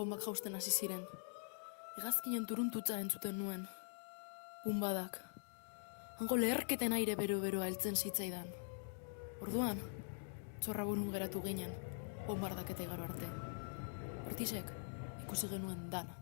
Bombak jausten hasi ziren. Hegazkinen turuntutza entzuten nuen. Bunbadak. Hango leherketen aire bero-beroa heltzen zitzaidan. Orduan, txorra burun geratu ginen, bombardaketa igaro arte. Ortisek ikusi genuen dana.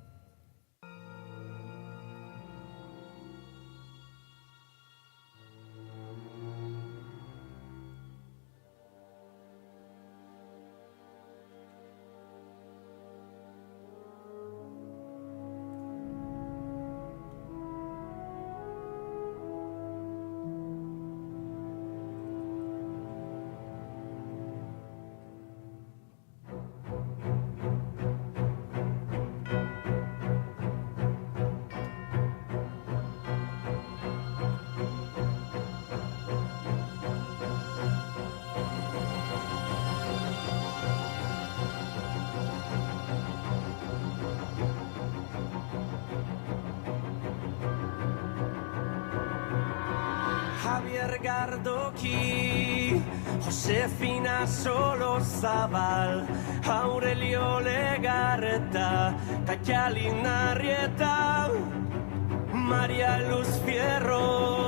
Javier Gardoki, Josefina Solozabal, Aurelio Legarreta, Katalin Arrieta, María Luz Fierro,